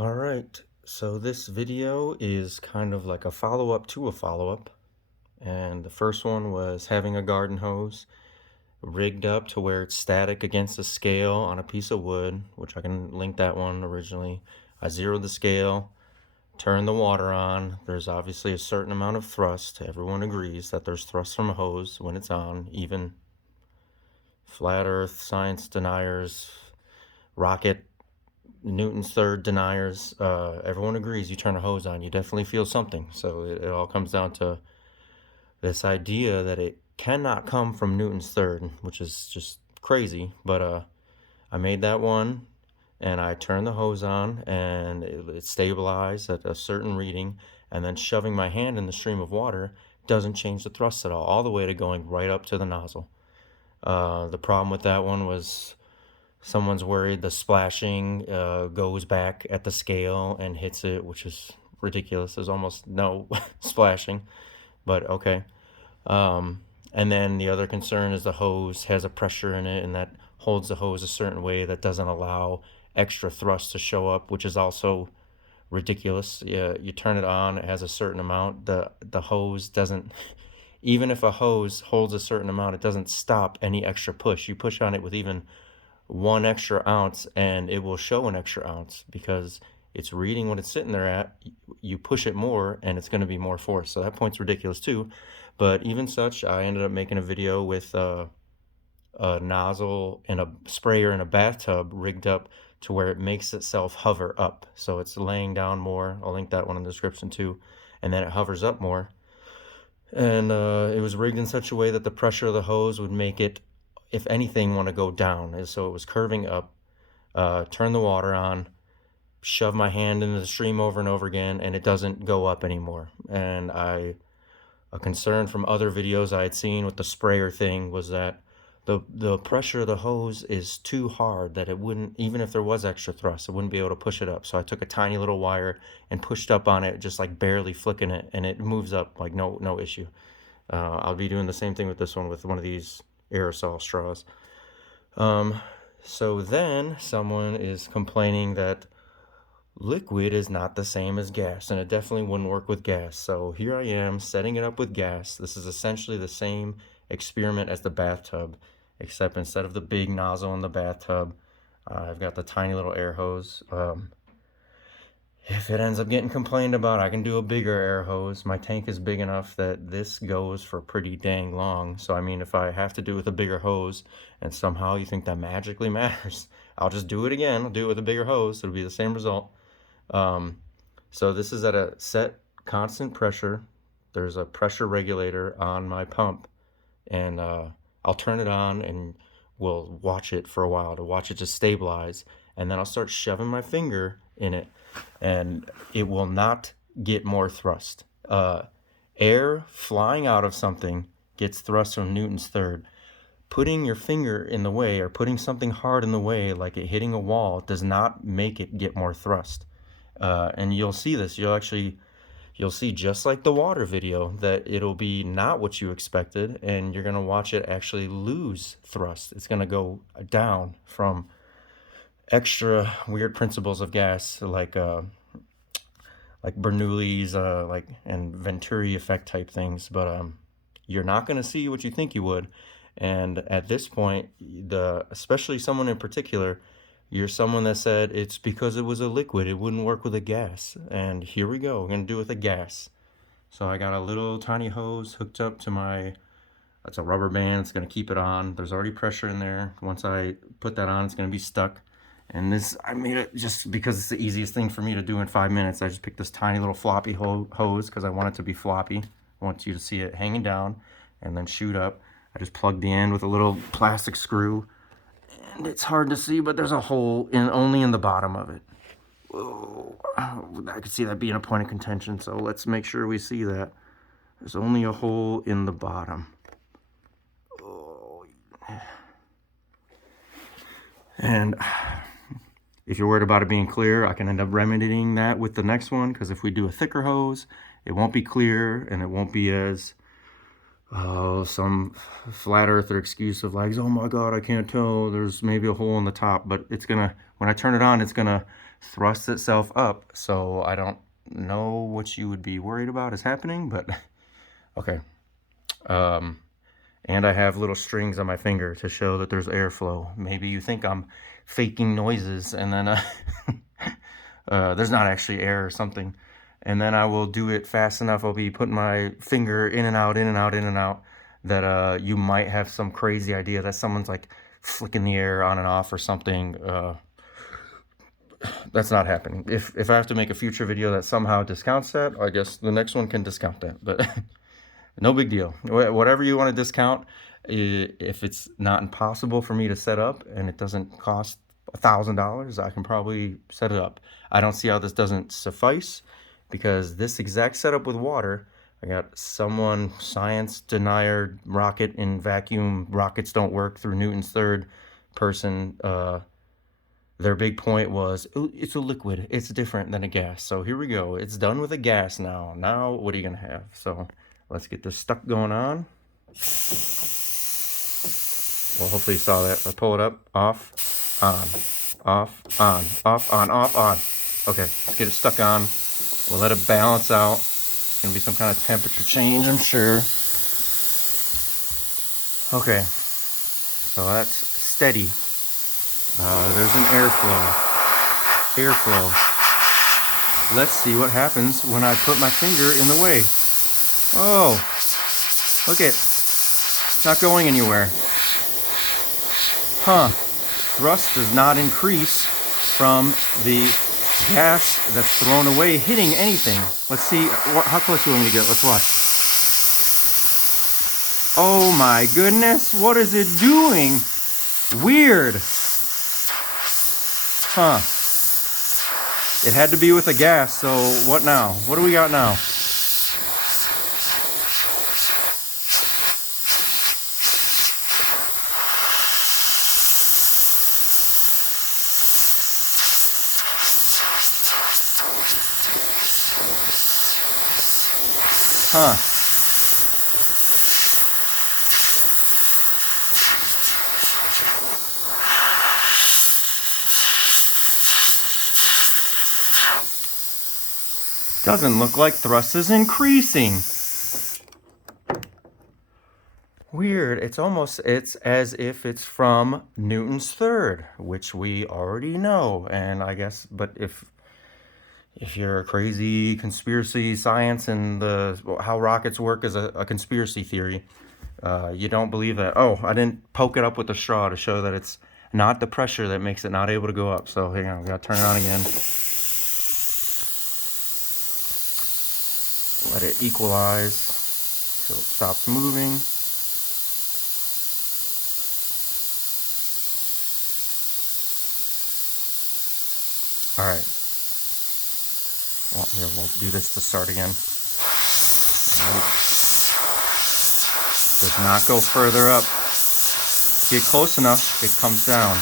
All right, so this video is kind of like a follow-up to a follow-up. And the first one was having a garden hose rigged up to where it's static against a scale on a piece of wood, which I can link that one originally. I zeroed the scale, turned the water on. There's obviously a certain amount of thrust. Everyone agrees that there's thrust from a hose when it's on, even flat earth science deniers, rocket Newton's third deniers, everyone agrees you turn a hose on, you definitely feel something. So it all comes down to this idea that it cannot come from Newton's third, which is just crazy. But I made that one and I turned the hose on and it stabilized at a certain reading. And then shoving my hand in the stream of water doesn't change the thrust at all the way to going right up to the nozzle. The problem with that one was someone's worried the splashing goes back at the scale and hits it, which is ridiculous. There's almost no splashing, but okay. And then the other concern is the hose has a pressure in it, and that holds the hose a certain way that doesn't allow extra thrust to show up, which is also ridiculous. Yeah, you turn it on, it has a certain amount. The hose doesn't. Even if a hose holds a certain amount, it doesn't stop any extra push. You push on it with even 1 extra ounce and it will show an extra ounce because it's reading what it's sitting there at. You push it more and it's going to be more force. So that point's ridiculous too. But even such, I ended up making a video with a nozzle and a sprayer in a bathtub rigged up to where it makes itself hover up. So it's laying down more. I'll link that one in the description too. And then it hovers up more. And it was rigged in such a way that the pressure of the hose would make it, if anything, want to go down. And so it was curving up. Turn the water on, shove my hand into the stream over and over again, and it doesn't go up anymore. And a concern from other videos I had seen with the sprayer thing was that the pressure of the hose is too hard, that it wouldn't, even if there was extra thrust, it wouldn't be able to push it up. So I took a tiny little wire and pushed up on it, just like barely flicking it, and it moves up like no issue. I'll be doing the same thing with this one with one of these aerosol straws. So then someone is complaining that liquid is not the same as gas, and it definitely wouldn't work with gas. So here I am setting it up with gas. This is essentially the same experiment as the bathtub, except instead of the big nozzle in the bathtub, I've got the tiny little air hose. If it ends up getting complained about, I can do a bigger air hose. My tank is big enough that this goes for pretty dang long. So, I mean, if I have to do it with a bigger hose and somehow you think that magically matters, I'll just do it again. I'll do it with a bigger hose. It'll be the same result. So this is at a set constant pressure. There's a pressure regulator on my pump, and I'll turn it on and we'll watch it for a while to watch it just stabilize. And then I'll start shoving my finger in it and it will not get more thrust. Air flying out of something gets thrust from Newton's third. Putting your finger in the way or putting something hard in the way, like it hitting a wall, does not make it get more thrust. And you'll see this. You'll see, just like the water video, that it'll be not what you expected, and you're gonna watch it actually lose thrust. It's gonna go down from extra weird principles of gas, like Bernoulli's, and Venturi effect type things. But you're not gonna see what you think you would. And at this point, especially someone in particular, you're someone that said it's because it was a liquid, it wouldn't work with a gas. And here we go, we're gonna do it with a gas. So I got a little tiny hose hooked up to that's a rubber band, it's gonna keep it on. There's already pressure in there. Once I put that on, it's gonna be stuck. And this, I made it just because it's the easiest thing for me to do in 5 minutes. I just picked this tiny little floppy hose because I want it to be floppy. I want you to see it hanging down and then shoot up. I just plugged the end with a little plastic screw, and it's hard to see, but there's a hole only in the bottom of it. Whoa, I could see that being a point of contention, so let's make sure we see that. There's only a hole in the bottom. Oh. And if you're worried about it being clear, I can end up remedying that with the next one, because if we do a thicker hose, it won't be clear and it won't be as oh, some flat earther excuse of like, oh my God, I can't tell. There's maybe a hole in the top, but it's gonna, when I turn it on, it's gonna thrust itself up. So I don't know what you would be worried about is happening, but okay. And I have little strings on my finger to show that there's airflow. Maybe you think I'm faking noises and then there's not actually air or something. And then I will do it fast enough. I'll be putting my finger in and out, in and out, in and out, that you might have some crazy idea that someone's like flicking the air on and off or something. That's not happening. If I have to make a future video that somehow discounts that, I guess the next one can discount that. But no big deal. Whatever you want to discount, if it's not impossible for me to set up and it doesn't cost $1,000, I can probably set it up. I don't see how this doesn't suffice, because this exact setup with water, I got someone, science denier, rocket in vacuum, rockets don't work through Newton's third person. Their big point was, it's a liquid, it's different than a gas. So here we go, it's done with a gas now. Now what are you gonna have? So let's get this stuck going on. Well, hopefully you saw that. I pull it up, off, on, off, on, off, on, off, on. Okay, let's get it stuck on. We'll let it balance out. It's gonna be some kind of temperature change, I'm sure. Okay, so that's steady. There's an airflow. Let's see what happens when I put my finger in the way. Oh, look it, not going anywhere. Huh, thrust does not increase from the gas that's thrown away hitting anything. Let's see, how close do you want me to get? Let's watch. Oh my goodness, what is it doing? Weird. Huh. It had to be with a gas, so what now? What do we got now? Huh. Doesn't look like thrust is increasing. Weird. It's as if it's from Newton's third, which we already know. And I guess, but if you're a crazy conspiracy science and how rockets work is a conspiracy theory, you don't believe that. Oh, I didn't poke it up with a straw to show that it's not the pressure that makes it not able to go up. So hang on, we gotta turn it on again. Let it equalize till it stops moving. All right. Well, here, we'll do this to start again. Does not go further up. Get close enough, it comes down.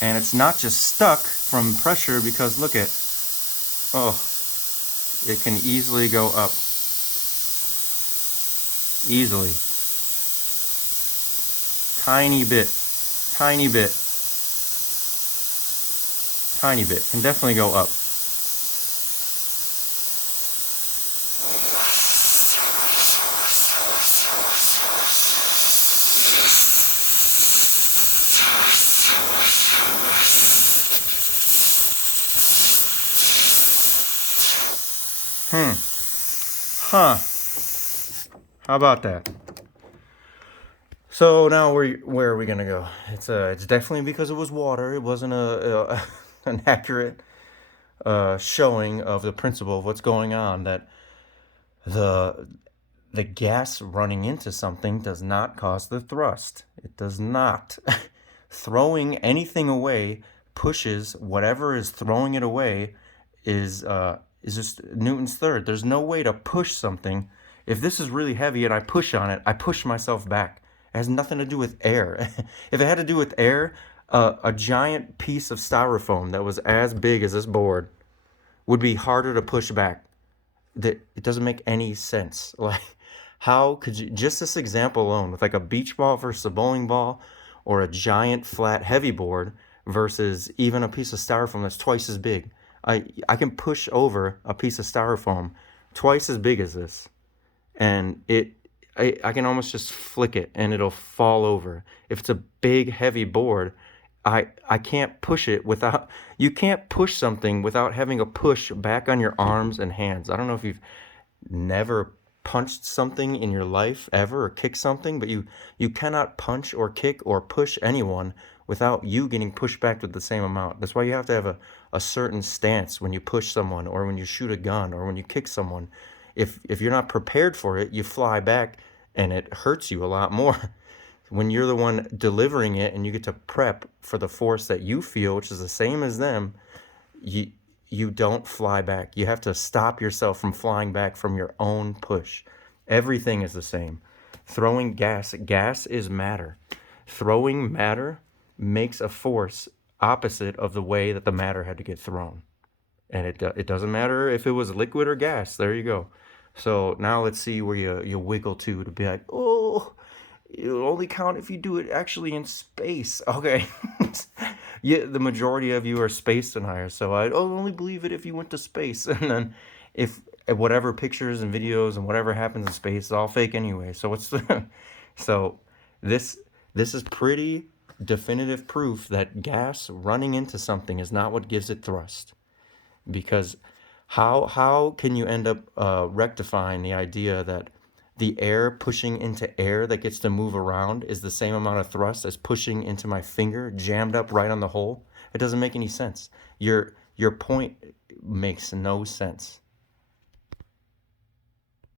And it's not just stuck from pressure, because look at, oh, it can easily go up. Easily. Tiny bit. Tiny bit. Tiny bit. Can definitely go up. Huh. How about that? So now where are we gonna go? It's definitely because it was water. It wasn't an accurate showing of the principle of what's going on. That the gas running into something does not cause the thrust. It does not. Throwing anything away pushes whatever is throwing it away is just Newton's third. There's no way to push something. If this is really heavy and I push on it, I push myself back. It has nothing to do with air. If it had to do with air, a giant piece of styrofoam that was as big as this board would be harder to push back. That it doesn't make any sense. Like, How could you, just this example alone, with like a beach ball versus a bowling ball, or a giant flat heavy board versus even a piece of styrofoam that's twice as big. I can push over a piece of styrofoam twice as big as this, and I can almost just flick it and it'll fall over. If it's a big heavy board, I can't push it without, you can't push something without having a push back on your arms and hands. I don't know if you've never punched something in your life ever, or kicked something, but you cannot punch or kick or push anyone without you getting pushed back with the same amount. That's why you have to have a certain stance when you push someone, or when you shoot a gun, or when you kick someone. If you're not prepared for it, you fly back and it hurts you a lot more. When you're the one delivering it and you get to prep for the force that you feel, which is the same as them, you you don't fly back. You have to stop yourself from flying back from your own push. Everything is the same. Throwing gas, gas is matter. Throwing matter makes a force opposite of the way that the matter had to get thrown. And it doesn't matter if it was liquid or gas. There you go. So now let's see where you wiggle to be like, oh, it'll only count if you do it actually in space. Okay. Yeah, the majority of you are space deniers, so I'd only believe it if you went to space. And then if whatever pictures and videos and whatever happens in space is all fake anyway. So what's the so this this is pretty definitive proof that gas running into something is not what gives it thrust. Because how can you end up rectifying the idea that the air pushing into air that gets to move around is the same amount of thrust as pushing into my finger jammed up right on the hole? It doesn't make any sense. Your point makes no sense.